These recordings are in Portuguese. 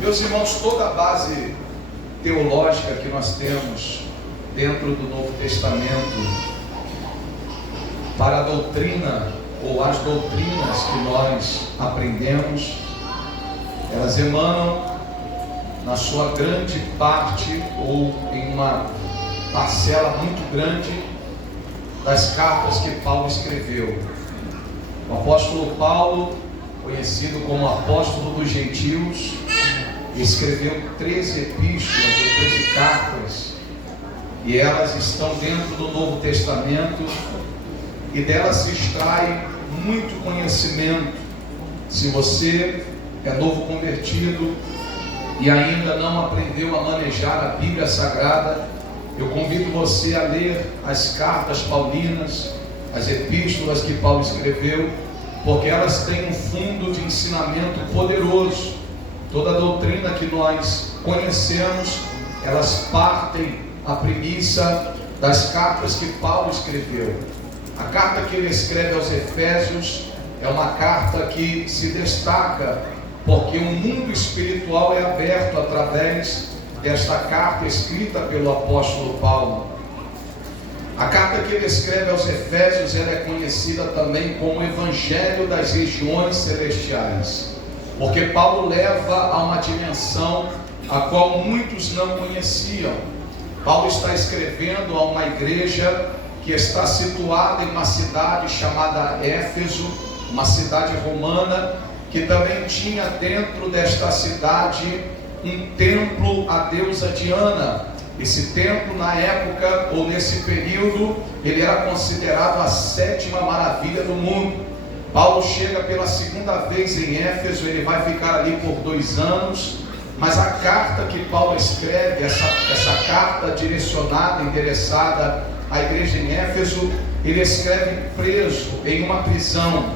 Meus irmãos, toda a base teológica que nós temos dentro do Novo Testamento para a doutrina ou as doutrinas que nós aprendemos, elas emanam na sua grande parte ou em uma parcela muito grande das cartas que Paulo escreveu. O apóstolo Paulo, conhecido como apóstolo dos gentios, escreveu 13 epístolas ou 13 cartas, e elas estão dentro do Novo Testamento, e delas se extrai muito conhecimento. Se você é novo convertido e ainda não aprendeu a manejar a Bíblia Sagrada, eu convido você a ler as cartas paulinas, as epístolas que Paulo escreveu, porque elas têm um fundo de ensinamento poderoso. Toda a doutrina que nós conhecemos, elas partem a premissa das cartas que Paulo escreveu. A carta que ele escreve aos Efésios é uma carta que se destaca porque o mundo espiritual é aberto através desta carta escrita pelo apóstolo Paulo. A carta que ele escreve aos Efésios, ela é conhecida também como o Evangelho das Regiões Celestiais, porque Paulo leva a uma dimensão a qual muitos não conheciam. Paulo está escrevendo a uma igreja que está situada em uma cidade chamada Éfeso, uma cidade romana, que também tinha dentro desta cidade um templo à deusa Diana. Esse templo, na época ou nesse período, ele era considerado a 7ª maravilha do mundo. Paulo chega pela segunda vez em Éfeso, ele vai ficar ali por 2 anos, mas a carta que Paulo escreve, essa carta direcionada, endereçada à igreja em Éfeso, ele escreve preso em uma prisão.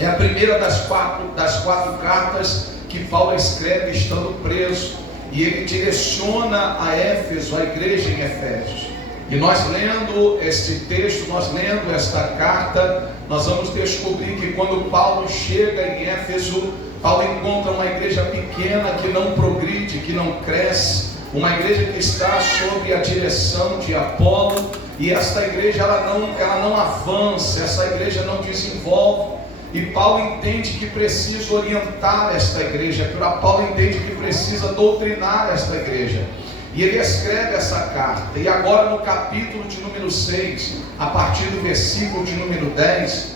É a primeira das quatro cartas que Paulo escreve estando preso, e ele direciona a Éfeso, a igreja em Efésios. E nós lendo este texto, nós lendo esta carta, nós vamos descobrir que quando Paulo chega em Éfeso, Paulo encontra uma igreja pequena que não progride, que não cresce, uma igreja que está sob a direção de Apolo, e esta igreja ela não avança, essa igreja não desenvolve. E Paulo entende que precisa orientar esta igreja, Paulo entende que precisa doutrinar esta igreja, e ele escreve essa carta. E agora no capítulo de número 6, a partir do versículo de número 10,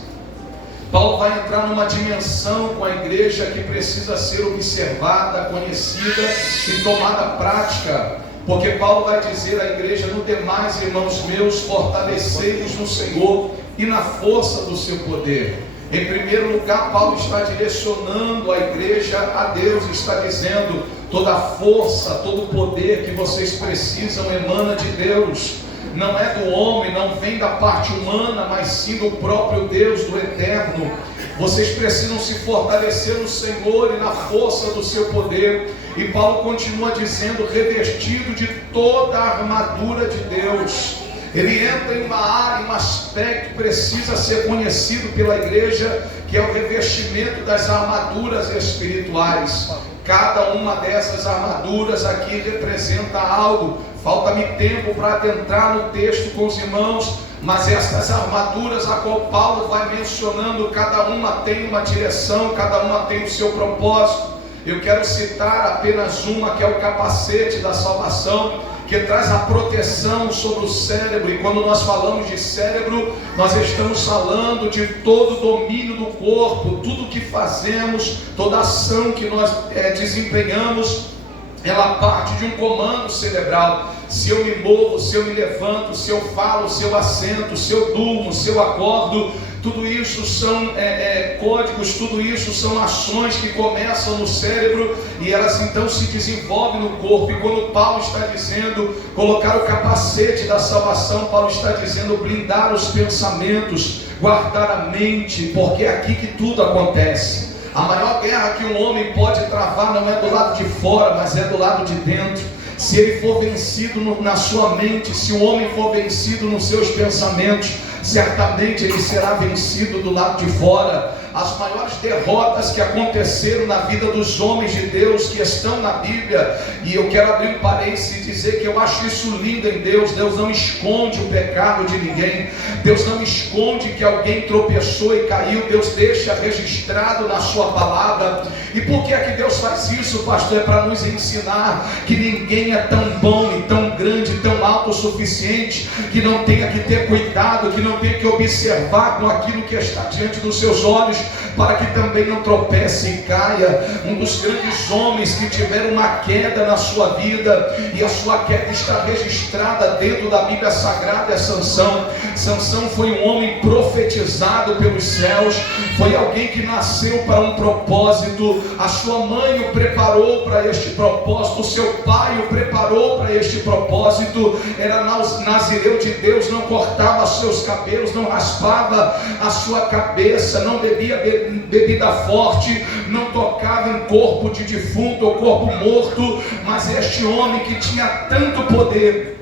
Paulo vai entrar numa dimensão com a igreja que precisa ser observada, conhecida e tomada prática, porque Paulo vai dizer à igreja: no demais, irmãos meus, fortalecei-vos no Senhor e na força do seu poder. Em primeiro lugar, Paulo está direcionando a igreja a Deus, está dizendo: toda a força, todo o poder que vocês precisam emana de Deus, não é do homem, não vem da parte humana, mas sim do próprio Deus, do eterno. Vocês precisam se fortalecer no Senhor e na força do seu poder. E Paulo continua dizendo: revestido de toda a armadura de Deus. Ele entra em uma área, em um aspecto que precisa ser conhecido pela igreja, que é o revestimento das armaduras espirituais. Cada uma dessas armaduras aqui representa algo. Falta-me tempo para adentrar no texto com os irmãos, mas estas armaduras a qual Paulo vai mencionando, cada uma tem uma direção, cada uma tem o seu propósito. Eu quero citar apenas uma, que é o capacete da salvação, que traz a proteção sobre o cérebro. E quando nós falamos de cérebro, nós estamos falando de todo o domínio do corpo. Tudo que fazemos, toda ação que nós desempenhamos, ela parte de um comando cerebral. Se eu me movo, se eu me levanto, se eu falo, se eu assento, se eu durmo, se eu acordo, tudo isso são códigos, tudo isso são ações que começam no cérebro e elas então se desenvolvem no corpo. E quando Paulo está dizendo colocar o capacete da salvação, Paulo está dizendo blindar os pensamentos, guardar a mente, porque é aqui que tudo acontece. A maior guerra que um homem pode travar não é do lado de fora, mas é do lado de dentro. Se ele for vencido na sua mente, se o homem for vencido nos seus pensamentos, certamente ele será vencido do lado de fora. as maiores derrotas que aconteceram na vida dos homens de Deus que estão na Bíblia. E eu quero abrir um parênteses e dizer que eu acho isso lindo em Deus. Deus não esconde o pecado de ninguém. Deus não esconde que alguém tropeçou e caiu. Deus deixa registrado na sua palavra. E por que é que Deus faz isso, pastor? É para nos ensinar que ninguém é tão bom e tão grande, tão autossuficiente, que não tenha que ter cuidado, que não tenha que observar com aquilo que está diante dos seus olhos, para que também não tropece e caia. Um dos grandes homens que tiveram uma queda na sua vida, e a sua queda está registrada dentro da Bíblia Sagrada, é Sansão. Sansão foi um homem profetizado pelos céus, foi alguém que nasceu para um propósito. A sua mãe o preparou para este propósito, o seu pai o preparou para este propósito. Era nazireu de Deus, não cortava seus cabelos, não raspava a sua cabeça, não bebia bebida forte, não tocava em corpo de defunto ou corpo morto. Mas este homem que tinha tanto poder,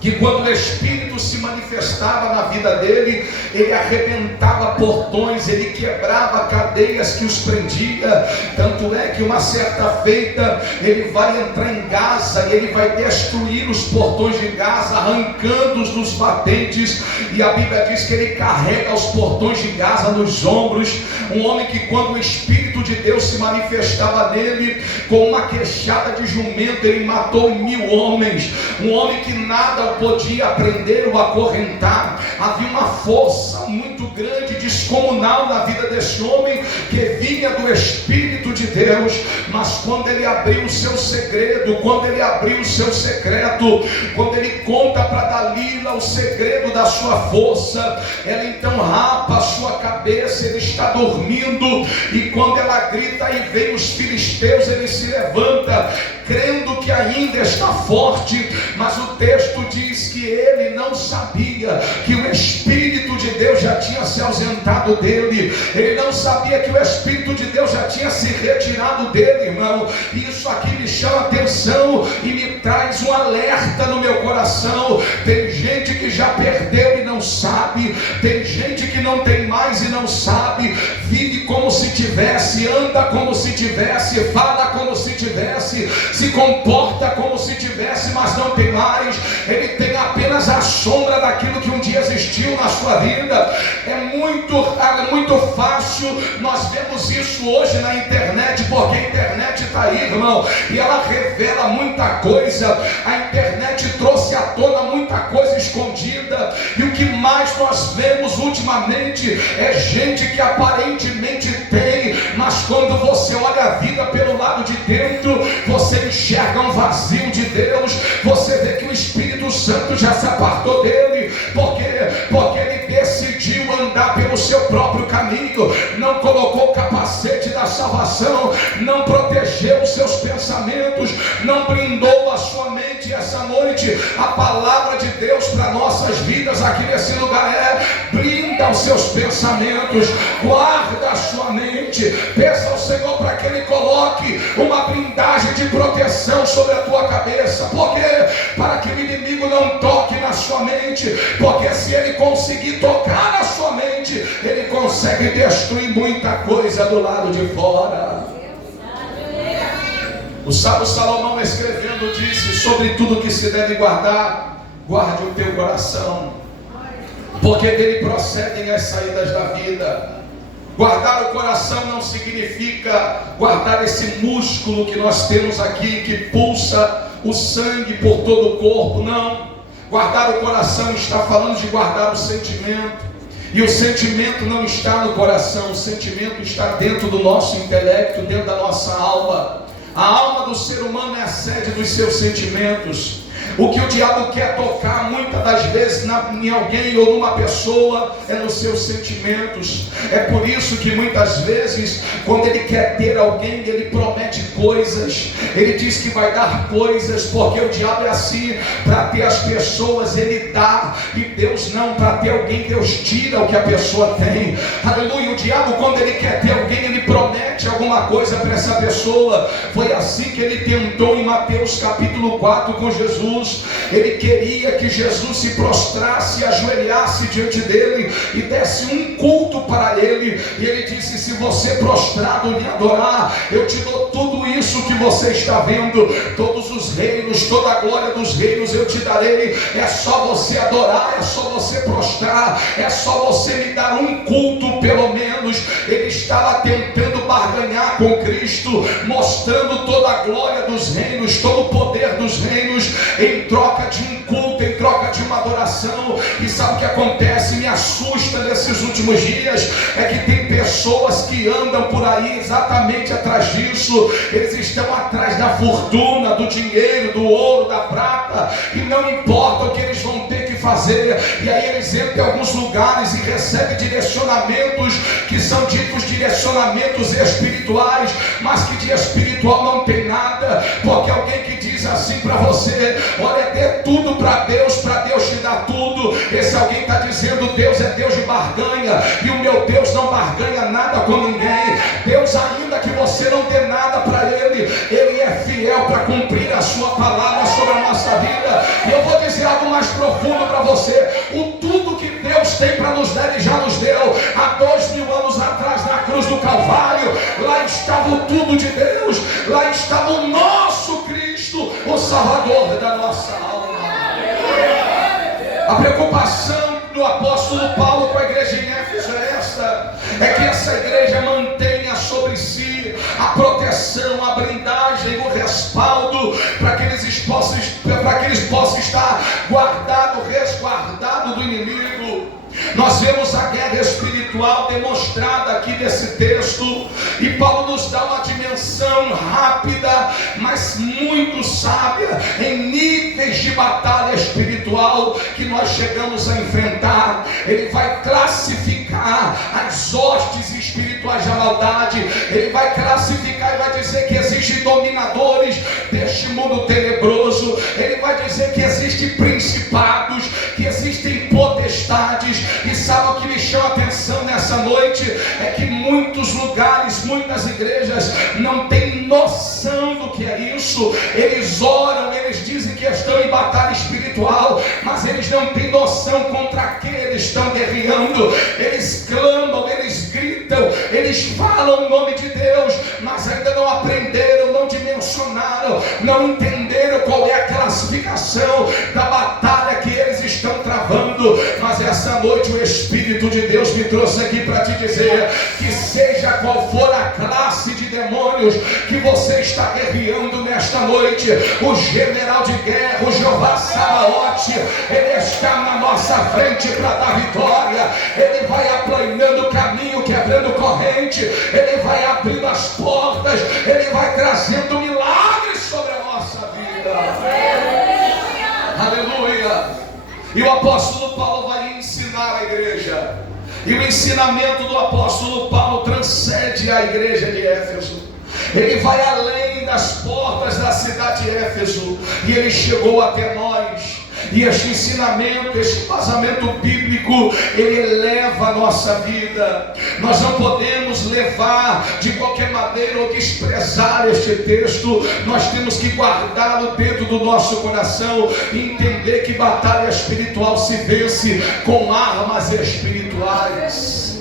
que quando o Espírito se manifestava na vida dele, ele arrebentava portões, ele quebrava cadeias que os prendia. Tanto é que uma certa feita, ele vai entrar em Gaza e ele vai destruir os portões de Gaza, arrancando-os dos batentes. E a Bíblia diz que ele carrega os portões de Gaza nos ombros. Um homem que, quando o Espírito de Deus se manifestava nele, com uma queixada de jumento, ele matou 1000 homens. Um homem que nada podia prender ou acorrentar. Havia uma força muito grande, descomunal na vida desse homem, que vinha do Espírito de Deus. Mas quando ele abriu o seu segredo, quando ele abriu o seu secreto, quando ele conta para Dalila o segredo da sua força, ela então rapa a sua cabeça, ele está dormindo, e quando ela grita e vem os filisteus, ele se levanta, crendo que ainda está forte. Mas o texto diz que ele não sabia que o Espírito de Deus já tinha se ausentado dele. Ele não sabia que o Espírito de Deus já tinha se retirado dele, irmão. Isso aqui me chama atenção e me traz um alerta no meu coração. Tem gente que já perdeu e não sabe. Tem gente que não tem mais e não sabe. Vive como se tivesse, anda como se tivesse, fala como se tivesse, se comporta como se tivesse, mas não tem mais. Ele tem apenas a sombra daquilo que um dia existiu na sua vida. É muito fácil, nós vemos isso hoje na internet, porque a internet está aí, irmão, e ela revela muita coisa. A internet trouxe à tona muita coisa escondida, e o que mais nós vemos ultimamente é gente que aparentemente tem, mas quando você olha a vida pelo lado de dentro, você enxerga um vazio de Deus. Você vê que o Espírito Santo já se apartou dele, porque ele decidiu andar pelo seu próprio caminho, não colocou o capacete da salvação, não protegeu os seus pensamentos, não blindou a sua mente. Essa noite a palavra de Deus para nossas vidas aqui nesse lugar é: blinda os seus pensamentos, guarda a sua mente, peça ao Senhor para que Ele coloque uma blindagem de proteção sobre a tua cabeça. Por quê? Para que o inimigo não toque na sua mente, porque se ele conseguir tocar na sua mente, ele consegue destruir muita coisa do lado de fora. O sábio Salomão, escrevendo, disse: sobre tudo que se deve guardar, guarde o teu coração, porque dele procedem as saídas da vida. Guardar o coração não significa guardar esse músculo que nós temos aqui, que pulsa o sangue por todo o corpo, não. Guardar o coração está falando de guardar o sentimento. E o sentimento não está no coração, o sentimento está dentro do nosso intelecto, dentro da nossa alma. A alma do ser humano é a sede dos seus sentimentos. O que o diabo quer tocar muitas das vezes em alguém ou numa pessoa é nos seus sentimentos. É por isso que muitas vezes, quando ele quer ter alguém, ele promete coisas, ele diz que vai dar coisas, porque o diabo é assim. Para ter as pessoas ele dá, e Deus não. Para ter alguém, Deus tira o que a pessoa tem. Aleluia. O diabo, quando ele quer ter alguém, ele promete alguma coisa para essa pessoa. Foi assim que ele tentou em Mateus capítulo 4 com Jesus. Jesus. Ele queria que Jesus se prostrasse, ajoelhasse diante dele e desse um culto para ele. E ele disse: se você prostrado me adorar, eu te dou tudo isso que você está vendo, todos os reinos, toda a glória dos reinos eu te darei. É só você adorar, é só você prostrar, é só você me dar um culto pelo menos. Ele estava tentando barganhar com Cristo, mostrando toda a glória dos reinos, todo o poder dos reinos, em troca de um culto, em troca de uma adoração. E sabe o que acontece? Me assusta nesses últimos dias, é que tem pessoas que andam por aí exatamente atrás disso. Eles estão atrás da fortuna, do dinheiro, do ouro, da prata, e não importa o que eles vão ter que fazer. E aí eles entram em alguns lugares e recebem direcionamentos que são ditos direcionamentos espirituais, mas que de espiritual não tem nada, porque alguém que diz assim para você: olha, dê tudo para Deus te dar tudo. Esse alguém está dizendo: Deus é Deus de barganha, e o meu Deus não barganha nada com ninguém. Deus, ainda que você não dê nada para Ele, Ele é fiel para cumprir a sua palavra sobre a nossa vida. E eu vou dizer algo mais profundo para você: o tudo que Deus tem para nos dar, Ele já nos deu há 2000 anos atrás na cruz do Calvário. Lá estava o tudo de Deus, lá estava o nosso Cristo, o Salvador da nossa alma. A preocupação do apóstolo Paulo com a igreja em Éfeso é esta: é que essa igreja mantenha sobre si a proteção, a blindagem, o respaldo, para que eles possam estar guardados, resguardados do inimigo. Nós vemos a guerra espiritual demonstrada aqui nesse texto, e Paulo nos dá uma dimensão rápida, mas muito sábia, em níveis de batalha espiritual que nós chegamos a enfrentar. Ele vai classificar as hostes espirituais da maldade, ele vai classificar e vai dizer que existem dominadores deste mundo tenebroso, ele vai dizer que existem principados, que existem potestades. E sabe o que me chama a atenção nessa noite? É que muitos lugares, muitas igrejas não têm noção do que é isso. Eles oram, eles dizem que estão em batalha espiritual, mas eles não têm noção contra quem eles estão guerreando. Eles clamam, eles gritam, eles falam o nome de Deus, mas ainda não aprenderam, não dimensionaram, não entenderam qual é a classificação da batalha que eles estão travando. Mas essa noite o Espírito de Deus me trouxe aqui para te dizer que, seja qual for a classe de demônios que você está guerreando nesta noite, o general de guerra, o Jeová Sabaote, ele está na nossa frente para dar vitória. Ele vai aplanando o caminho, quebrando corrente, ele vai abrindo as portas, ele vai trazendo milagres sobre a nossa vida. Aleluia! E o apóstolo Paulo vai ensinar a igreja, e o ensinamento do apóstolo Paulo transcende a igreja de Éfeso. Ele vai além das portas da cidade de Éfeso, e ele chegou até nós. E este ensinamento, este embasamento bíblico, ele eleva a nossa vida. Nós não podemos levar de qualquer maneira ou desprezar este texto. Nós temos que guardá-lo dentro do nosso coração e entender que batalha espiritual se vence com armas espirituais.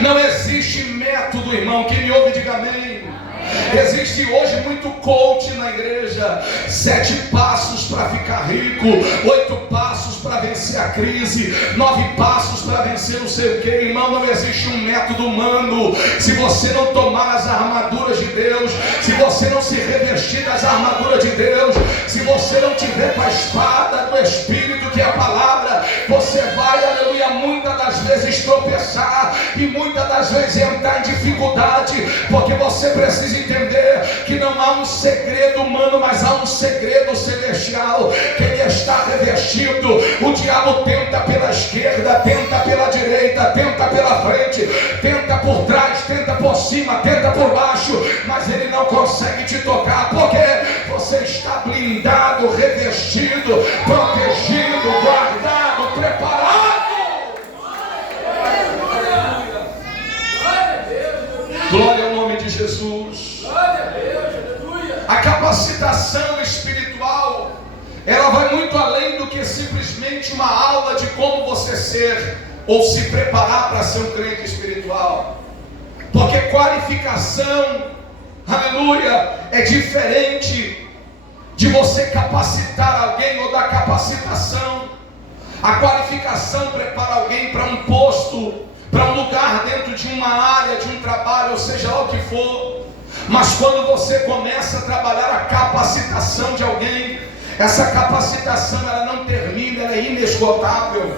Não existe método, irmão. Quem me ouve, diga amém. Existe hoje muito coach na igreja: 7 passos para ficar rico, 8 passos para vencer a crise, 9 passos para vencer não sei o que. Irmão, não existe um método humano. Se você não tomar as armaduras de Deus, se você não se revestir das armaduras de Deus, se você não tiver com a espada do Espírito, que é a palavra, você vai, aleluia, muitas das vezes tropeçar e muitas das vezes entrar em dificuldade, porque você precisa entender que não há um segredo humano, mas há um segredo celestial, que ele está revestido. O diabo tenta pela esquerda, tenta pela direita, tenta pela frente, tenta por trás, tenta por cima, tenta por baixo, mas ele não consegue te tocar, porque você está blindado, revestido, protegido, guardado, preparado. Glória ao nome de Jesus. A capacitação espiritual ela vai muito além do que simplesmente uma aula de como você ser ou se preparar para ser um crente espiritual. Porque qualificação, aleluia, é diferente de você capacitar alguém ou da capacitação. A qualificação prepara alguém para um posto, para um lugar dentro de uma área, de um trabalho, ou seja lá o que for. Mas quando você começa a trabalhar a capacitação de alguém, essa capacitação ela não termina, ela é inesgotável.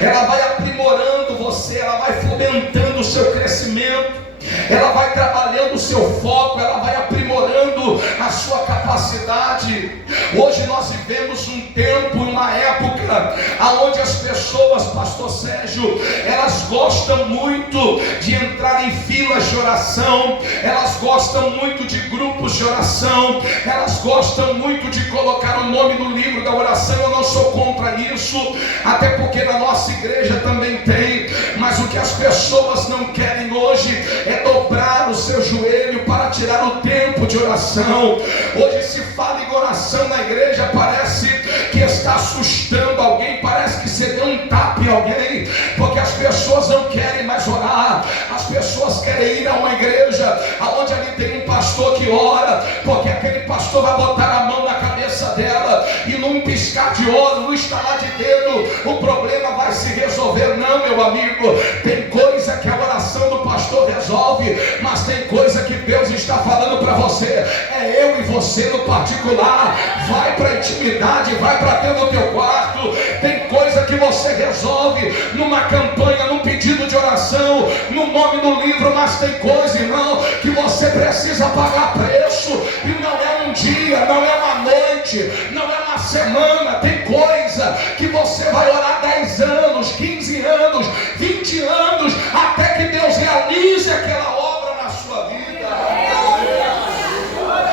Ela vai aprimorando você, ela vai fomentando o seu crescimento, ela vai trabalhando o seu foco, ela vai aprimorando a sua capacidade. Hoje nós vivemos um tempo, uma época onde as pessoas, pastor Sérgio, elas gostam muito de entrar em filas de oração, elas gostam muito de grupos de oração, elas gostam muito de colocar o nome no livro da oração. Eu não sou contra isso, até porque na nossa igreja também tem, mas o que as pessoas não querem hoje é dobrar o seu joelho para tirar o tempo de oração. Hoje se fala em oração na igreja, parece que está assustando alguém, parece que você deu um tapa em alguém, porque as pessoas não querem mais orar. As pessoas querem ir a uma igreja onde ali tem um pastor que ora, porque aquele pastor vai botar a mão na cabeça dela e num piscar de olho, num estalar de dedo, o problema vai se resolver. Não, meu amigo, tem coisa que a oração do pastor resolve, mas tem coisa que Deus está falando para você. É eu e você no particular. Vai para a intimidade, vai para dentro do teu quarto. Tem coisa que você resolve numa campanha, num pedido de oração, no nome do livro, mas tem coisa, irmão, que você precisa pagar preço, e não é um dia, não é uma noite, não é uma semana. Tem coisa que você vai orar 10 anos, 15 anos, 20 anos, até que Deus realize aquela obra na sua vida.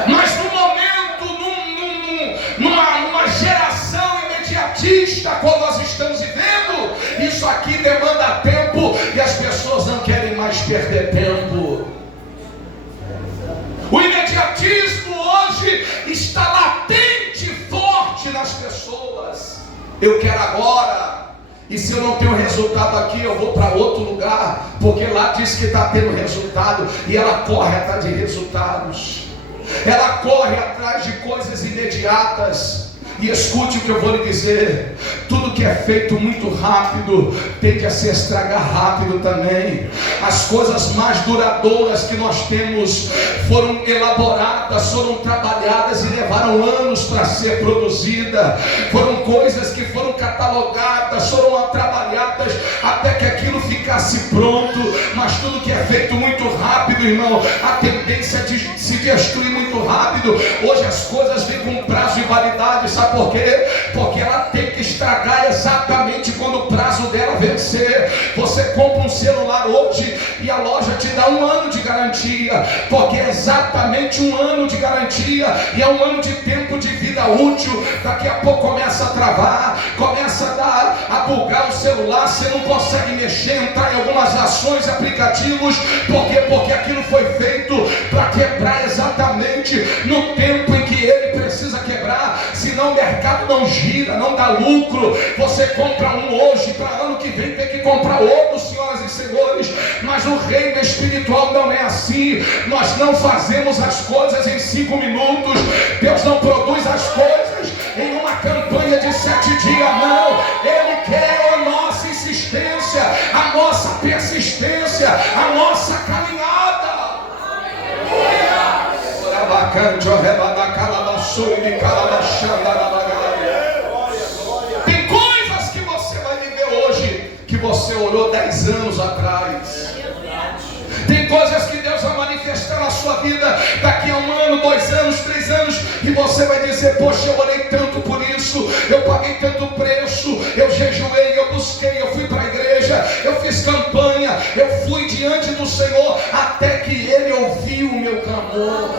Mas no momento, numa geração imediatista, quando nós estamos vivendo, isso aqui demanda tempo e as pessoas não querem mais perder tempo. O imediatismo hoje está latente, forte nas pessoas. Eu quero agora. E se eu não tenho resultado aqui, eu vou para outro lugar, porque lá diz que está tendo resultado. E ela corre atrás de resultados, ela corre atrás de coisas imediatas. E escute o que eu vou lhe dizer: tudo que é feito muito rápido tende a se estragar rápido também. As coisas mais duradouras que nós temos foram elaboradas, foram trabalhadas e levaram anos para ser produzida. Foram coisas que foram catalogadas, foram trabalhadas até que aquilo ficasse pronto. Mas tudo que é feito muito rápido, irmão, a tendência de se destruir muito rápido. Hoje as coisas vêm com prazo de validade. Sabe por quê? Porque ela tem que estragar exatamente quando o prazo dela vencer. Você compra um celular hoje e a loja te dá 1 ano de garantia, porque é exatamente 1 ano de garantia, e é 1 ano de tempo de vida útil. Daqui a pouco começa a travar, começa a bugar o celular, você não consegue mexer, entrar em algumas ações, aplicativos. Por quê? Porque aquilo foi feito para quebrar exatamente no tempo em que ele precisa quebrar, senão o mercado não gira, não dá lucro. Você compra um hoje, para ano que vem tem que comprar outro, senhoras e senhores. Mas o reino espiritual não é assim. Nós não fazemos as coisas em 5 minutos. Deus não produz as coisas em uma campanha de 7 dias, não. Ele quer a nossa insistência, a nossa persistência, a nossa caminhada. Tem coisas que você vai viver hoje que você orou 10 anos atrás. Tem coisas que Deus vai manifestar na sua vida daqui a 1 ano, 2 anos, 3 anos, e você vai dizer: poxa, eu orei tanto por isso, eu paguei tanto preço, eu jejuei, eu busquei, eu fui para a igreja, eu fiz campanha, eu fui diante do Senhor, até que Ele ouviu o meu clamor.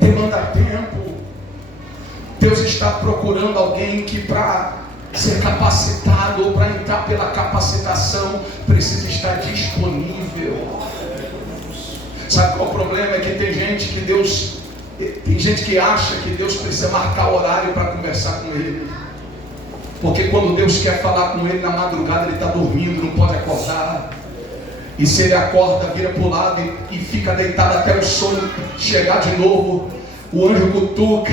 Demanda tempo. Deus está procurando alguém que, para ser capacitado ou para entrar pela capacitação, precisa estar disponível. Sabe qual é o problema? É que tem gente que Deus, tem gente que acha que Deus precisa marcar horário para conversar com ele. Porque quando Deus quer falar com ele na madrugada, ele está dormindo, não pode acordar. E se ele acorda, vira para o lado e fica deitado até o sono chegar de novo. O anjo cutuca,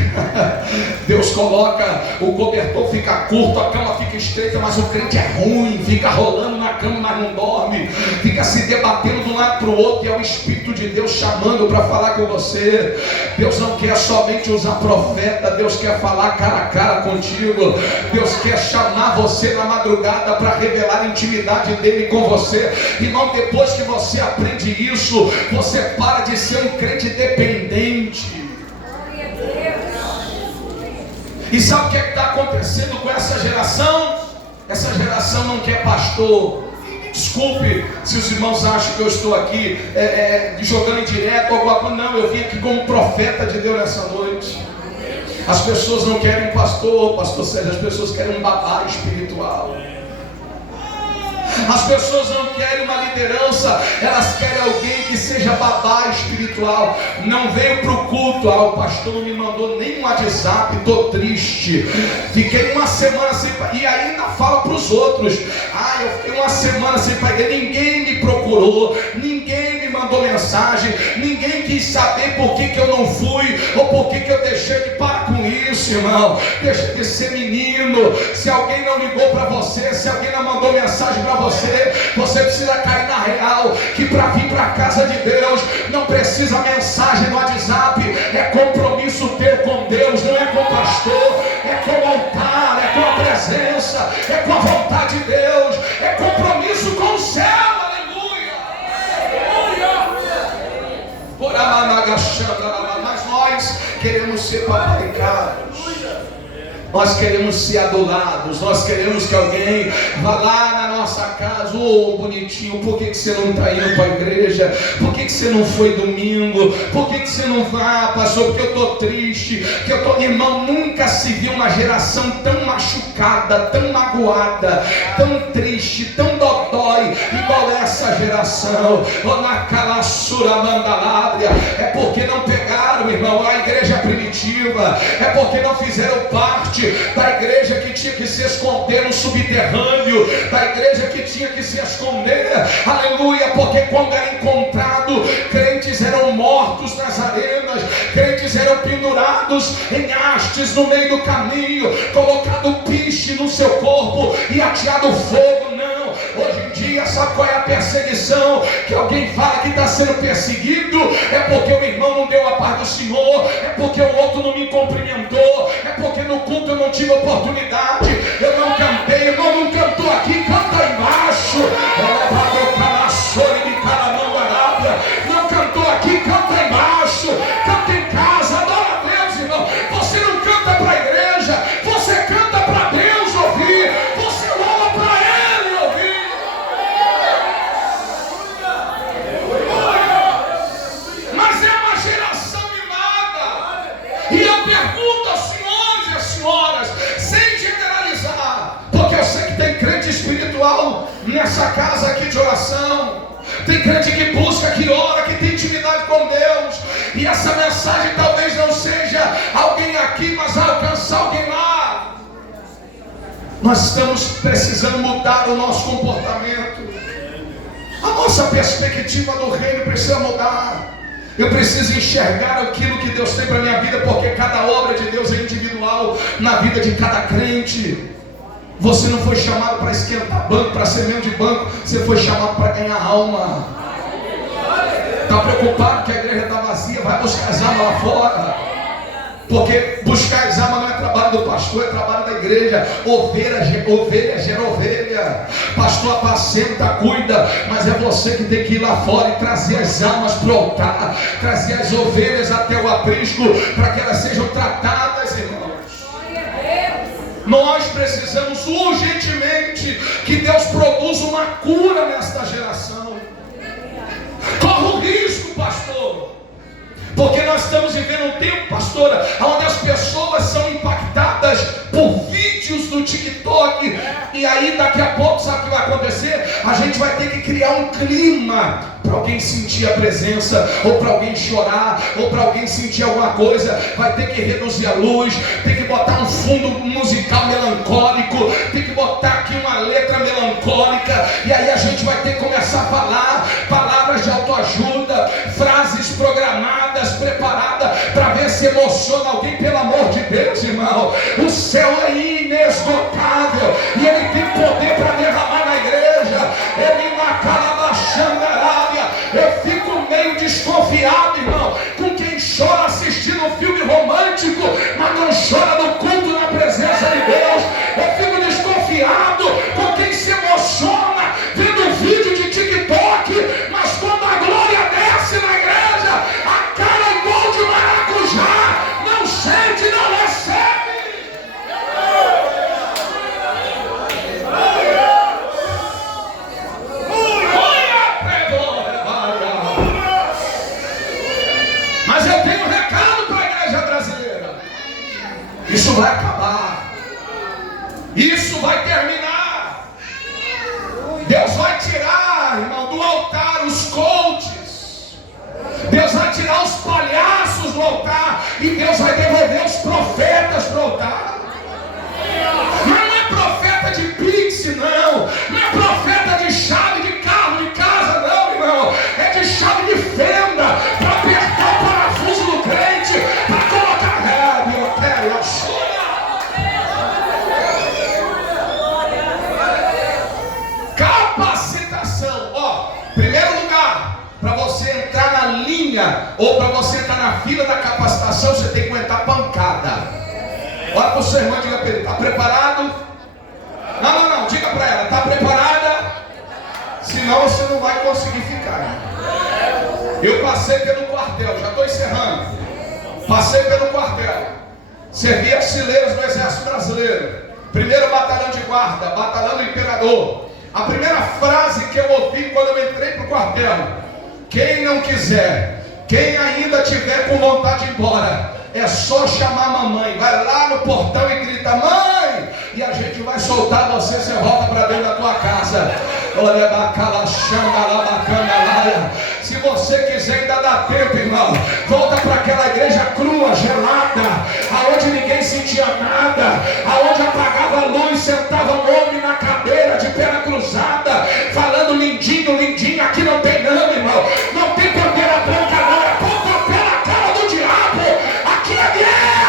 Deus coloca, o cobertor fica curto, a cama fica estreita, mas o crente é ruim, fica rolando na cama, mas não dorme, fica se debatendo de um lado para o outro, e é o Espírito de Deus chamando para falar com você. Deus não quer somente usar profeta, Deus quer falar cara a cara contigo, Deus quer chamar você na madrugada para revelar a intimidade dele com você. Irmão, depois que você aprende isso, você para de ser um crente dependente. E sabe o que está acontecendo com essa geração? Essa geração não quer pastor. Desculpe se os irmãos acham que eu estou aqui jogando indireto ou alguma coisa. Não, eu vim aqui como profeta de Deus nessa noite. As pessoas não querem pastor Sérgio, as pessoas querem um babá espiritual. As pessoas não querem uma liderança, elas querem alguém que seja babá espiritual. Não veio para o culto, o pastor não me mandou nem um WhatsApp, estou triste. Fiquei uma semana sem ir, e ainda fala para os outros: eu fiquei uma semana sem ir. Ninguém me procurou, ninguém me mandou mensagem, ninguém quis saber por que eu não fui, ou por que eu deixei de parar com isso, irmão. Deixa de ser menino. Se alguém não ligou para você, se alguém não mandou mensagem para você precisa cair na real, que para vir para a casa de Deus não precisa mensagem no WhatsApp, é compromisso teu com Deus, não é com o pastor, é com o altar, é com a presença, é com a vontade de Deus, é compromisso com o céu. Mas nós queremos ser paparicados, nós queremos ser adulados, nós queremos que alguém vá lá na nossa casa: bonitinho, por que você não está indo para a igreja? Por que você não foi domingo? Por que você não vai, pastor? Porque eu estou triste, Irmão, nunca se viu uma geração tão machucada, tão magoada, tão triste, tão dodói igual essa geração. É porque não pegaram, irmão, a igreja primitiva, é porque não fizeram parte da igreja que tinha que se esconder no subterrâneo, da igreja que tinha que se esconder, aleluia, porque quando era encontrado, crentes eram mortos nas arenas, crentes eram pendurados em hastes no meio do caminho, colocado piche no seu corpo e ateado fogo. Não, hoje em dia, sabe qual é a perseguição? Que alguém fala que está sendo perseguido, é porque o irmão não deu a paz do Senhor, é porque o outro não me cumprimentou, é porque no culto eu não tive oportunidade, eu não cantei. Irmão, não cantou aqui, canta aí embaixo. Não cantou aqui, canta aí embaixo, canta em casa, adora a Deus, irmão. Você não canta para a igreja, você canta para Deus ouvir, você louva para Ele ouvir. Mas é uma geração mimada, e eu pergunto aos senhores e às senhoras, sem generalizar, porque eu sei que tem crente espiritual nessa casa aqui de oração, tem crente que busca, que ora, que tem intimidade com Deus, e essa mensagem talvez não seja alguém aqui, mas vai alcançar alguém lá. Nós estamos precisando mudar o nosso comportamento, a nossa perspectiva do reino precisa mudar. Eu preciso enxergar aquilo que Deus tem para a minha vida, porque cada obra de Deus é individual na vida de cada crente. Você não foi chamado para esquentar banco, para ser membro de banco, você foi chamado para ganhar alma. Está preocupado que a igreja está vazia? Vai buscar as almas lá fora, porque buscar as almas não é trabalho do pastor, é trabalho da igreja. Ovelha gera ovelha, pastor apacenta, cuida, mas é você que tem que ir lá fora e trazer as almas para o altar, trazer as ovelhas até o aprisco, para que elas sejam tratadas, irmãos. Nós precisamos urgentemente que Deus produza uma cura nesta geração. Corre o risco, pastor, porque nós estamos vivendo um tempo, pastora, onde as pessoas são impactadas por vídeos do TikTok, e aí daqui a pouco, sabe o que vai acontecer? A gente vai ter que criar um clima para alguém sentir a presença, ou para alguém chorar, ou para alguém sentir alguma coisa, vai ter que reduzir a luz, tem que botar um fundo musical melancólico, tem que botar aqui uma letra melancólica, e aí a gente vai ter que começar a falar palavras de autoajuda, frases programadas, preparadas, para ver se emociona alguém. Pelo amor de Deus, irmão, o céu é inesgotável, e ele tem poder para derramar na igreja. Ele na calabaxangarábia. Eu fico meio desconfiado, irmão, com quem chora assistindo um filme romântico, mas não chora no culto, na presença de Deus. Eu fico desconfiado com quem se emociona vendo um vídeo de TikTok, mas quando a glória desce na igreja, a cara é igual de maracujá, não sente, não recebe. Mas eu tenho um recado para a igreja brasileira. Isso vai acabar. Isso vai terminar. Deus vai tirar, irmão, do altar os coaches. Deus vai tirar os palhaços do altar. E Deus vai devolver os profetas para o altar. Mas não é profeta de pix, não. Não é profeta de chave de carro, de casa, não, irmão. É de chave de fenda, para apertar o parafuso do crente, para colocar régua, eu quero, capacitação. Ó, primeiro lugar, para você entrar na linha, ou para você entrar na fila da capacitação, você tem que aguentar pancada. Olha para o seu irmão e diga para ele: está preparado? Não, diga para ela: está preparada? Senão você não vai conseguir ficar. Eu passei pelo quartel, já estou encerrando. Passei pelo quartel, servi as fileiras do Exército Brasileiro, 1º Batalhão de Guarda, Batalhão do Imperador. A primeira frase que eu ouvi quando eu entrei para o quartel: quem não quiser, quem ainda tiver com vontade de ir embora, é só chamar a mamãe. Vai lá no portão e grita: mãe! E a gente vai soltar você, você volta para dentro da tua casa. Se você quiser, ainda dá tempo, irmão. Volta para aquela igreja crua, gelada, aonde ninguém sentia nada, aonde apagava a luz, sentava um homem na cadeira de perna cruzada, falando: lindinho, lindinho. Aqui não tem não, irmão. Não tem bandeira branca, não. É pontapé na cara do diabo. Aqui é guerra.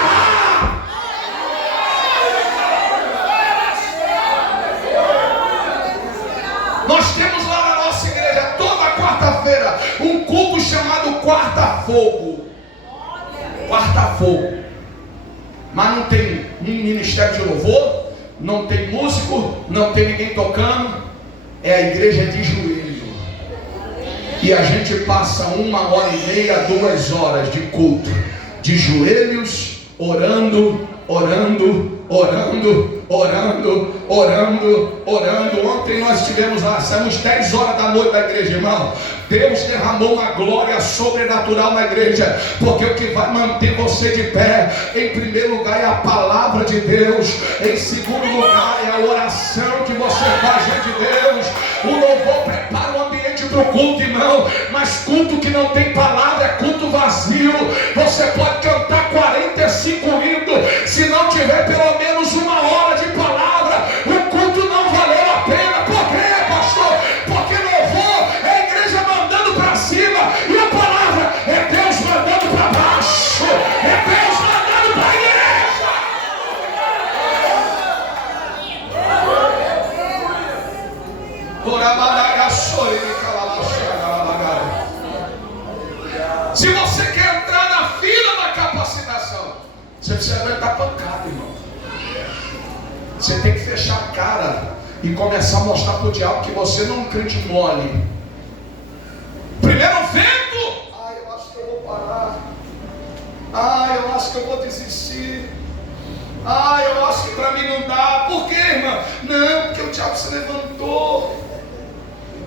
Nós temos lá na nossa igreja, toda quarta-feira, um culto chamado Quarta-Fogo. Quarta-Fogo. Mas não tem um ministério de louvor, não tem músico, não tem ninguém tocando. É a igreja de joelho. E a gente passa 1h30, 2 horas de culto, de joelhos, orando. Ontem nós estivemos lá, saímos 10 horas da noite da igreja, irmão. Deus derramou uma glória sobrenatural na igreja, porque o que vai manter você de pé, em primeiro lugar, é a palavra de Deus. Em segundo lugar, é a oração que você faz diante de Deus. O louvor prepara o ambiente para o culto, irmão. Mas culto que não tem palavra é culto vazio. Você pode cantar 45 hinos, se não tiver pelo menos 1 hora de palavra, o culto não valeu a pena. Por quê, pastor? Porque louvor é a igreja mandando para cima, e a palavra é Deus mandando para baixo, é Deus mandando para a igreja. Se você quer entrar na fila da capacitação, você precisa aguentar pancada, irmão. Você tem que fechar a cara e começar a mostrar para o diabo que você não é um crente mole. Primeiro vento: eu acho que eu vou parar. Eu acho que eu vou desistir. Eu acho que para mim não dá. Por quê, irmão? Não, porque o diabo se levantou,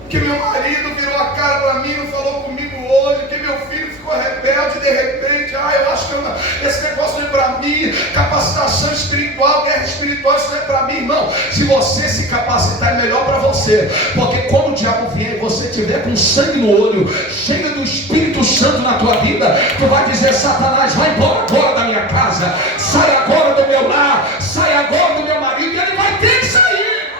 que meu marido virou a cara para mim, não falou comigo hoje, que meu filho ficou rebelde de repente. Eu acho que esse negócio não é para mim. Capacitação espiritual, guerra espiritual, isso não é para mim, irmão. Se você se capacitar, é melhor para você, porque quando o diabo vier, você estiver com sangue no olho, cheio do Espírito Santo na tua vida, tu vai dizer: Satanás, vai embora agora da minha casa, sai agora do meu lar, sai agora do meu marido, e ele vai ter que sair.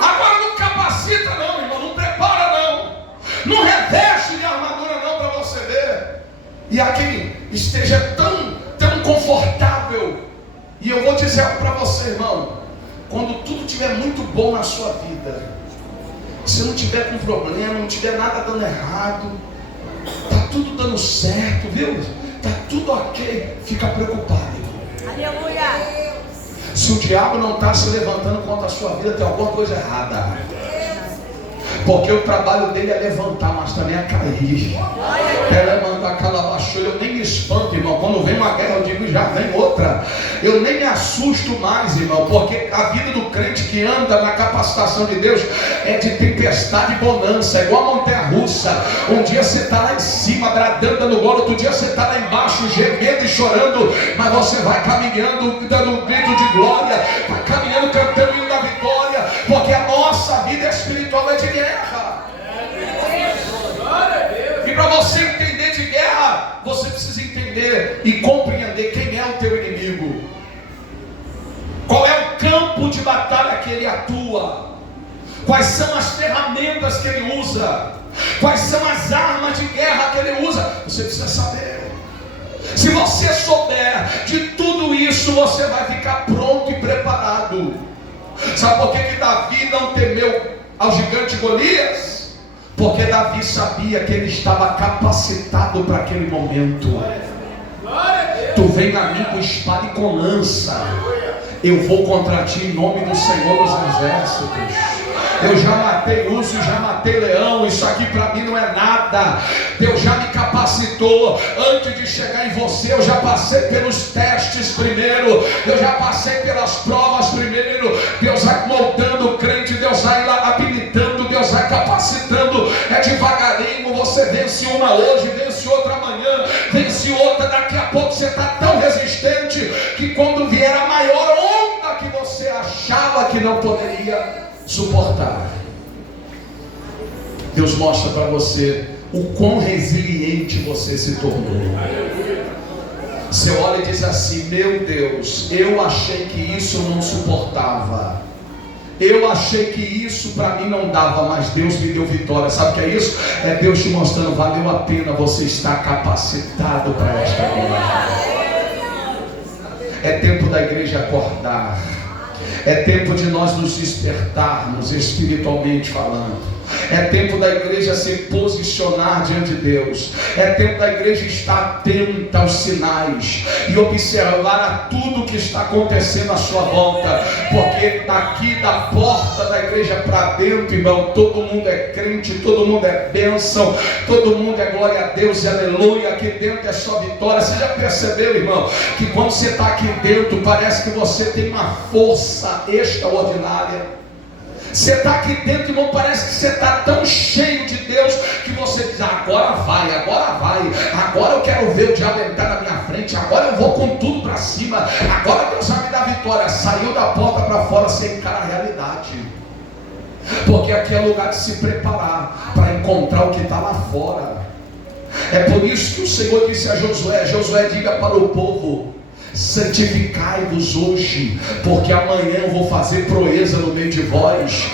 Agora não capacita não, irmão, não prepara não, não reveste de armadura não, para você ver. E há quem esteja tão confortável. E eu vou dizer algo para você, irmão: quando tudo estiver muito bom na sua vida, se não tiver com problema, não tiver nada dando errado, tá tudo dando certo, viu? Tá tudo ok, fica preocupado. Aleluia. Se o diabo não está se levantando contra a sua vida, tem alguma coisa errada. Porque o trabalho dele é levantar, mas também é cair. Ela manda aquela baixulha. Eu nem me espanto, irmão. Quando vem uma guerra, eu digo: já vem outra. Eu nem me assusto mais, irmão. Porque a vida do crente que anda na capacitação de Deus é de tempestade e bonança. É igual a montanha-russa. Um dia você está lá em cima, bradando, dando glória. Outro dia você está lá embaixo, gemendo e chorando. Mas você vai caminhando, dando um grito de glória. Vai caminhando, cantando o hino da vitória. Porque a nossa vida espiritual é de guerra. E para você entender de guerra, você precisa entender e compreender quem é o teu inimigo, qual é o campo de batalha que ele atua, quais são as ferramentas que ele usa, quais são as armas de guerra que ele usa. Você precisa saber. Se você souber de tudo isso, você vai ficar pronto e preparado. Sabe por que Davi não temeu ao gigante Golias? Porque Davi sabia que ele estava capacitado para aquele momento. Tu vem a mim com espada e com lança, eu vou contra ti em nome do Senhor dos Exércitos. Eu já matei urso, já matei leão, isso aqui para mim não é nada. Deus já me capacitou. Antes de chegar em você, eu já passei pelos testes primeiro, eu já passei pelas provas primeiro. Deus vai moldando o crente, Deus vai lá habilitando, Deus vai capacitando. É devagarinho, você vence uma hoje, vence outra amanhã, vence outra. Daqui a pouco você está tão resistente que quando vier a maior onda que você achava que não poderia suportar, Deus mostra para você o quão resiliente você se tornou. Você olha e diz assim: meu Deus, eu achei que isso não suportava, eu achei que isso para mim não dava, mas Deus me deu vitória. Sabe o que é isso? É Deus te mostrando: valeu a pena, você está capacitado para esta guerra. É tempo da igreja acordar. É tempo de nós nos despertarmos espiritualmente falando. É tempo da igreja se posicionar diante de Deus. É tempo da igreja estar atenta aos sinais e observar a tudo que está acontecendo à sua volta. Porque daqui da porta da igreja para dentro, irmão, todo mundo é crente, todo mundo é bênção, todo mundo é glória a Deus e aleluia. Aqui dentro é só vitória. Você já percebeu, irmão, que quando você está aqui dentro, parece que você tem uma força extraordinária. Você está aqui dentro, irmão, parece que você está tão cheio de Deus que você diz: agora vai, agora eu quero ver o diabo entrar na minha frente, agora eu vou com tudo para cima, agora Deus vai me dar vitória. Saiu da porta para fora sem encarar a realidade, porque aqui é lugar de se preparar para encontrar o que está lá fora. É por isso que o Senhor disse a Josué: Josué, diga para o povo: santificai-vos hoje, porque amanhã eu vou fazer proeza no meio de vós.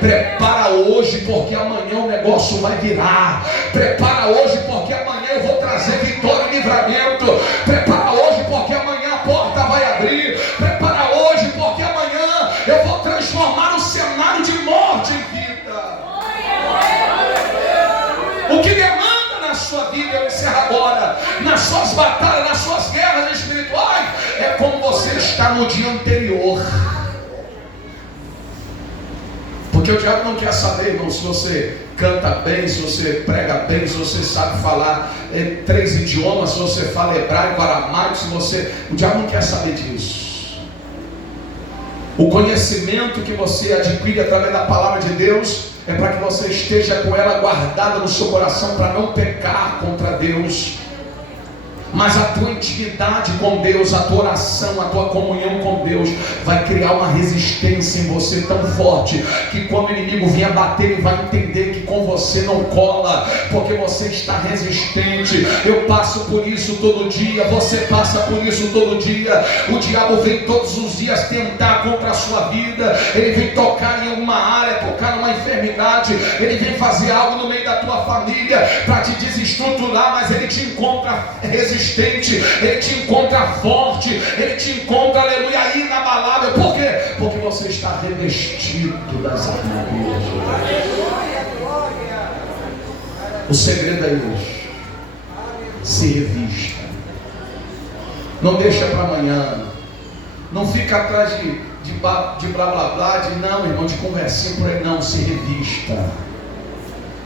Prepara hoje, porque amanhã o negócio vai virar. Prepara hoje, porque amanhã eu vou trazer vitória e livramento. Prepara hoje, porque amanhã a porta vai abrir. Prepara hoje, porque amanhã eu vou transformar o cenário de morte em vida. O que demanda na sua vida, eu encerro agora, nas suas batalhas, nas suas guerras espirituais, é como você está no dia anterior. Porque o diabo não quer saber, irmão, se você canta bem, se você prega bem, se você sabe falar 3 idiomas, se você fala hebraico, aramaico, o diabo não quer saber disso. O conhecimento que você adquire através da palavra de Deus é para que você esteja com ela guardada no seu coração, para não pecar contra Deus. Mas a tua intimidade com Deus, a tua oração, a tua comunhão com Deus vai criar uma resistência em você tão forte que quando o inimigo vier bater, ele vai entender que com você não cola, porque você está resistente. Eu passo por isso todo dia, você passa por isso todo dia. O diabo vem todos os dias tentar contra a sua vida, ele vem tocar em uma área, tocar numa enfermidade, ele vem fazer algo no meio da tua família para te desestruturar, mas ele te encontra resistente, ele te encontra forte, ele te encontra, aleluia, inabalável. Por quê? Porque você está revestido das armaduras. O segredo é isso: se revista. Não deixa para amanhã. Não fica atrás de blá blá blá, de não, irmão, de conversinha por aí. Não, se revista.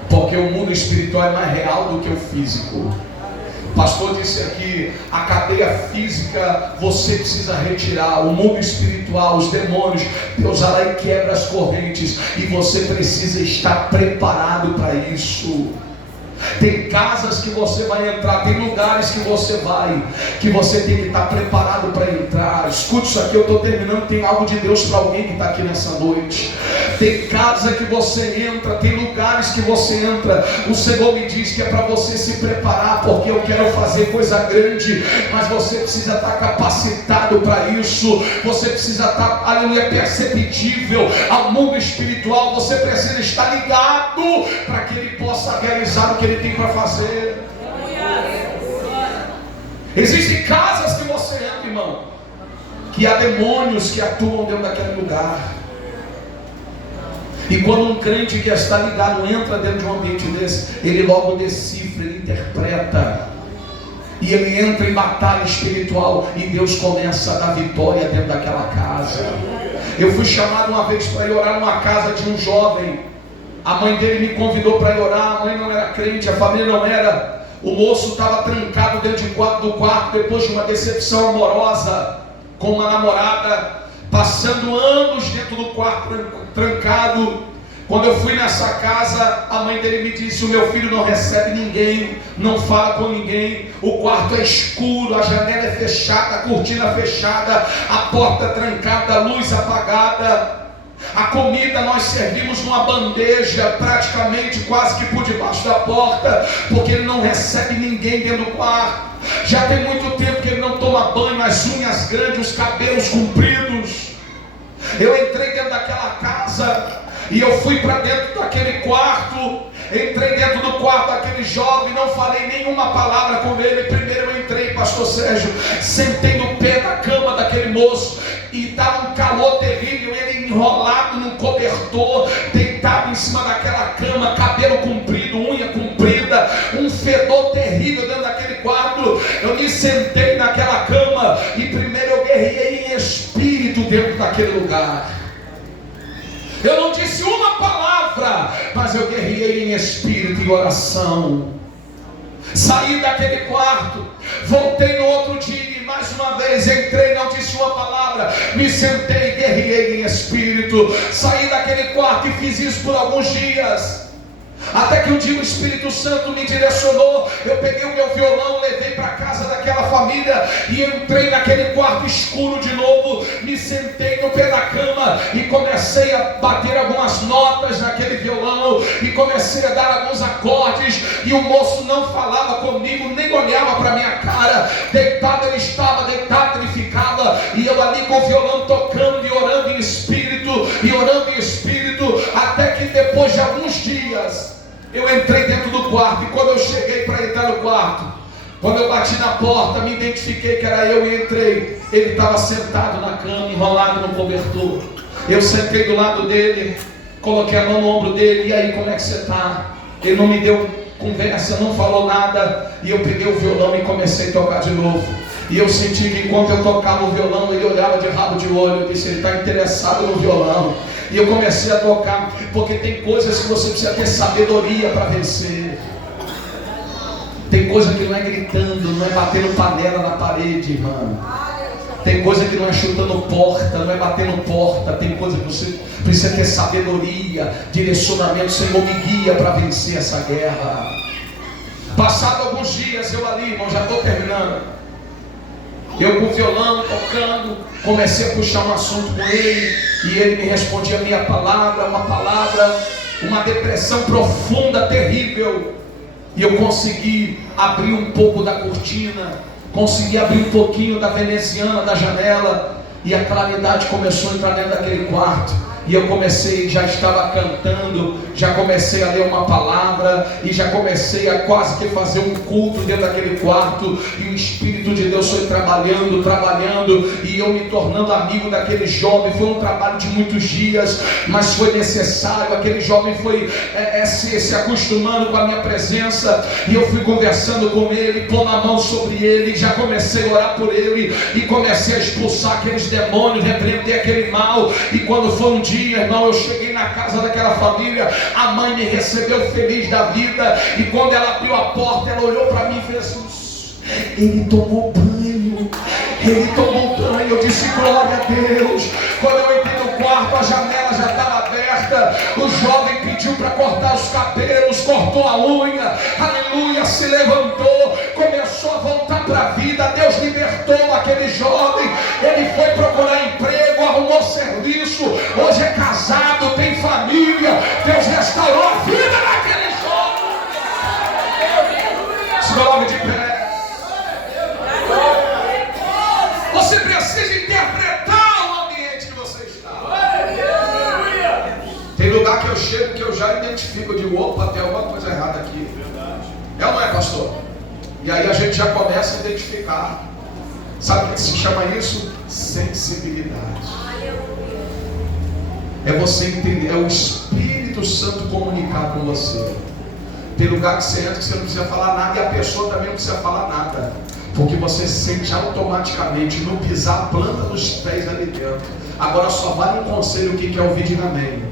Porque o mundo espiritual é mais real do que o físico. O pastor disse aqui, a cadeia física você precisa retirar, o mundo espiritual, os demônios, Deus vai lá e quebra as correntes, e você precisa estar preparado para isso. Tem casas que você vai entrar, tem lugares que você vai, que você tem que estar preparado para entrar. Escute isso aqui, eu estou terminando. Tem algo de Deus para alguém que está aqui nessa noite. Tem casa que você entra, tem lugares que você entra. O Senhor me diz que é para você se preparar, porque eu quero fazer coisa grande, mas você precisa estar capacitado para isso. Você precisa estar, aleluia, perceptível ao mundo espiritual. Você precisa estar ligado para que ele possa realizar o que ele tem para fazer. Existem casas que você entra, irmão, que há demônios que atuam dentro daquele lugar. E quando um crente que está ligado entra dentro de um ambiente desse, ele logo decifra, ele interpreta, e ele entra em batalha espiritual, e Deus começa a dar vitória dentro daquela casa. Eu fui chamado uma vez para ir orar numa casa de um jovem. A mãe dele me convidou para ir orar. A mãe não era crente, a família não era. O moço estava trancado dentro do quarto depois de uma decepção amorosa com uma namorada, passando anos dentro do quarto trancado. Quando eu fui nessa casa, a mãe dele me disse: o meu filho não recebe ninguém, não fala com ninguém, o quarto é escuro, a janela é fechada, a cortina fechada, a porta trancada, a luz apagada. A comida nós servimos numa bandeja, praticamente quase que por debaixo da porta, porque ele não recebe ninguém dentro do quarto. Já tem muito tempo que ele não toma banho, as unhas grandes, os cabelos compridos. Eu entrei dentro daquela casa e eu fui para dentro daquele quarto. Entrei dentro do quarto daquele jovem, não falei nenhuma palavra com ele. Primeiro eu entrei, pastor Sérgio, sentei no pé da cama daquele moço, e estava um calor terrível, ele enrolado num cobertor, deitado em cima daquela cama, cabelo comprido, unha comprida, um fedor terrível dentro daquele quarto. Eu me sentei naquela cama e primeiro eu guerreei em espírito dentro daquele lugar. Eu não disse uma palavra, mas eu guerreei em espírito e oração. Saí daquele quarto, voltei no outro dia e mais uma vez entrei, não disse uma palavra, me sentei e guerreei em espírito. Saí daquele quarto e fiz isso por alguns dias, até que um dia o Espírito Santo me direcionou. Eu peguei o meu violão, levei para casa daquela família e entrei naquele quarto escuro de novo. Me sentei no pé da cama e comecei a bater algumas notas naquele violão e comecei a dar alguns acordes, e o moço não falava comigo, nem olhava para minha cara. Deitado ele estava, deitado ele ficava, e eu ali com o violão tocando e orando em espírito, até que depois de alguns dias eu entrei dentro do quarto. E quando eu cheguei para entrar no quarto, quando eu bati na porta, me identifiquei que era eu e entrei. Ele estava sentado na cama, enrolado no cobertor. Eu sentei do lado dele, coloquei a mão no ombro dele: e aí, como é que você está? Ele não me deu conversa, não falou nada, e eu peguei o violão e comecei a tocar de novo. E eu senti que enquanto eu tocava o violão, ele olhava de rabo de olho. Eu disse: ele está interessado no violão. E eu comecei a tocar, porque tem coisas que você precisa ter sabedoria para vencer. Tem coisa que não é gritando, não é batendo panela na parede, irmão. Tem coisa que não é chutando porta, não é batendo porta. Tem coisa que você precisa ter sabedoria, direcionamento. Senhor, me guia para vencer essa guerra. Passado alguns dias, eu ali, irmão, já estou terminando. Eu com o violão, tocando, comecei a puxar um assunto com ele, e ele me respondia a minha palavra, uma depressão profunda, terrível. E eu consegui abrir um pouco da cortina, consegui abrir um pouquinho da veneziana, da janela, e a claridade começou a entrar dentro daquele quarto. E eu comecei, já estava cantando, já comecei a ler uma palavra, e já comecei a quase que fazer um culto dentro daquele quarto, e o Espírito de Deus foi trabalhando, e eu me tornando amigo daquele jovem. Foi um trabalho de muitos dias, mas foi necessário. Aquele jovem foi se acostumando com a minha presença, e eu fui conversando com ele, pondo a mão sobre ele, já comecei a orar por ele, e comecei a expulsar aqueles demônios, repreender aquele mal. E quando foi um dia, irmão, eu cheguei na casa daquela família, a mãe me recebeu feliz da vida, e quando ela abriu a porta, ela olhou para mim e fez assim: ele tomou banho, eu disse glória a Deus. Quando eu entrei no quarto, a janela já estava aberta, o jovem pediu para cortar os cabelos, cortou a unha, aleluia, se levantou, começou a voltar para a vida. Deus libertou aquele jovem, ele foi procurar emprego, arrumou serviço, hoje é casado, tem família. Deus restaurou a vida daquele jovem. Se coloque de pé. Você precisa interpretar o ambiente que você está. Tem lugar que eu chego que eu já identifico, eu digo: opa, tem alguma coisa errada aqui. É ou não é, pastor? E aí a gente já começa a identificar. Sabe o que se chama isso? Sensibilidade. É você entender, é o Espírito Santo comunicar com você. Tem lugar que você entra que você não precisa falar nada, e a pessoa também não precisa falar nada, porque você sente automaticamente no pisar a planta dos pés ali dentro. Agora só vale um conselho: o que é ouvir, diga amém.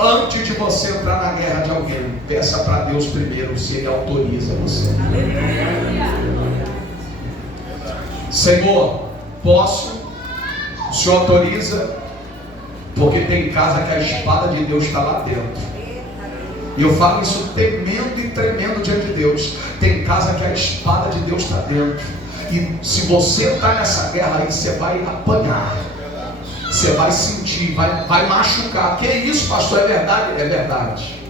Antes de você entrar na guerra de alguém, peça para Deus primeiro se Ele autoriza você. Senhor, posso? O Senhor autoriza? Porque tem casa que a espada de Deus está lá dentro. E eu falo isso temendo e tremendo diante de Deus. Tem casa que a espada de Deus está dentro. E se você está nessa guerra aí, você vai apanhar. Você vai sentir, vai machucar. Que é isso, pastor? É verdade? É verdade.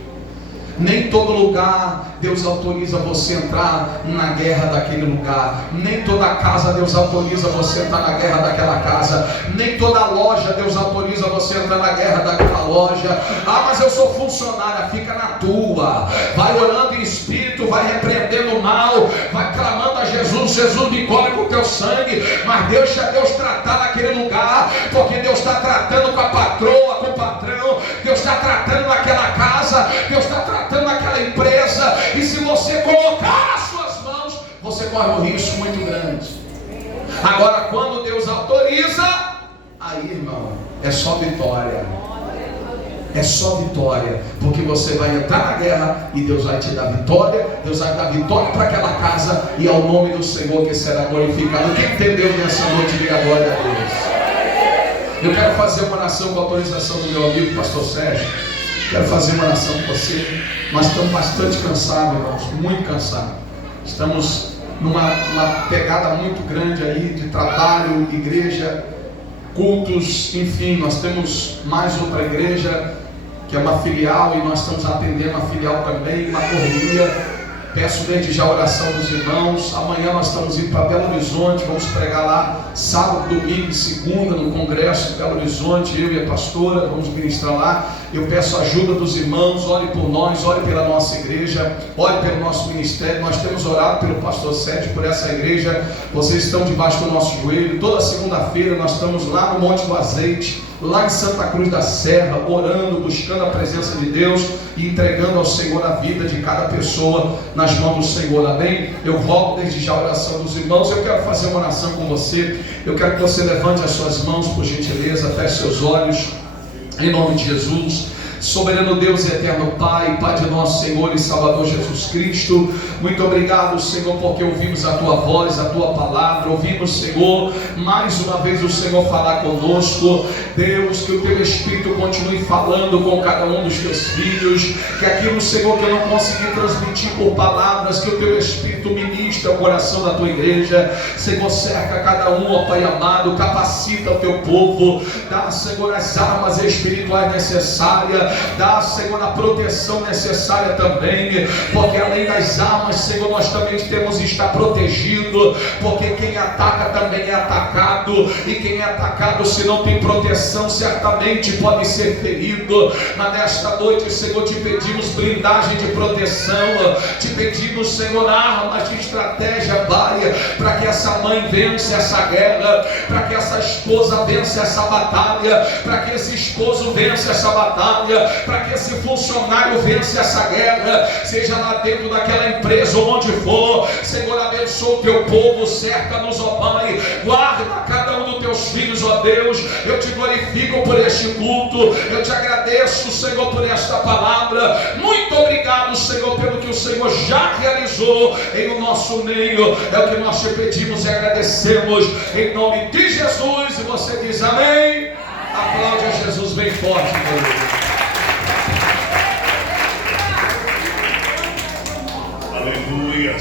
Nem todo lugar Deus autoriza você entrar na guerra daquele lugar. Nem toda casa Deus autoriza você entrar na guerra daquela casa. Nem toda loja Deus autoriza você entrar na guerra daquela loja. Ah, mas eu sou funcionária. Fica na tua. Vai orando em espírito, vai repreendendo o mal, vai clamando a Jesus: Jesus, me cobre com o teu sangue. Mas deixa Deus tratar naquele lugar, porque Deus está tratando com a patroa, com o patrão. Deus está tratando naquela casa, Deus está tratando naquela empresa. E se você colocar as suas mãos, você corre um risco muito grande. Agora, quando Deus autoriza, aí, irmão, é só vitória. É só vitória, porque você vai entrar na guerra e Deus vai te dar vitória. Deus vai dar vitória para aquela casa, e ao nome do Senhor que será glorificado. Quem entendeu nessa noite, diga glória a Deus. Eu quero fazer uma oração com a autorização do meu amigo pastor Sérgio. Quero fazer uma oração com você. Nós estamos bastante cansados, irmãos, muito cansados. Estamos numa pegada muito grande aí de trabalho, igreja, cultos, enfim. Nós temos mais outra igreja que é uma filial, e nós estamos atendendo a filial também, uma correria. Peço desde já a oração dos irmãos. Amanhã nós estamos indo para Belo Horizonte, vamos pregar lá sábado, domingo e segunda no congresso de Belo Horizonte, eu e a pastora vamos ministrar lá. Eu peço a ajuda dos irmãos, ore por nós, ore pela nossa igreja, ore pelo nosso ministério. Nós temos orado pelo pastor Sérgio, por essa igreja. Vocês estão debaixo do nosso joelho. Toda segunda-feira nós estamos lá no Monte do Azeite, lá em Santa Cruz da Serra, orando, buscando a presença de Deus e entregando ao Senhor a vida de cada pessoa nas mãos do Senhor, amém? Eu volto desde já a oração dos irmãos. Eu quero fazer uma oração com você. Eu quero que você levante as suas mãos, por gentileza, feche seus olhos, em nome de Jesus. Soberano Deus e eterno Pai, Pai de nosso Senhor e Salvador Jesus Cristo, muito obrigado, Senhor, porque ouvimos a Tua voz, a Tua palavra, ouvimos, Senhor, mais uma vez o Senhor falar conosco. Deus, que o Teu Espírito continue falando com cada um dos Teus filhos, que aquilo, Senhor, que eu não consegui transmitir por palavras, que o Teu Espírito ministra o coração da Tua igreja. Senhor, cerca cada um, ó Pai amado, capacita o Teu povo, dá, Senhor, as armas espirituais necessárias, dá, Senhor, a proteção necessária também, porque além das armas, Senhor, nós também temos que estar protegido, porque quem ataca também é atacado, e quem é atacado, se não tem proteção, certamente pode ser ferido. Mas nesta noite, Senhor, te pedimos blindagem de proteção, te pedimos, Senhor, armas de estratégia, Pai, para que essa mãe vença essa guerra, para que essa esposa vença essa batalha, para que esse esposo vença essa batalha, para que esse funcionário vença essa guerra, seja lá dentro daquela empresa ou onde for. Senhor, abençoa o Teu povo, cerca-nos, ó Pai, guarda cada um dos Teus filhos, ó Deus. Eu te glorifico por este culto, eu te agradeço, Senhor, por esta palavra. Muito obrigado, Senhor, pelo que o Senhor já realizou em o nosso meio. É o que nós te pedimos e agradecemos em nome de Jesus. E você diz amém? Aplaude a Jesus bem forte, meu Deus. Aleluia.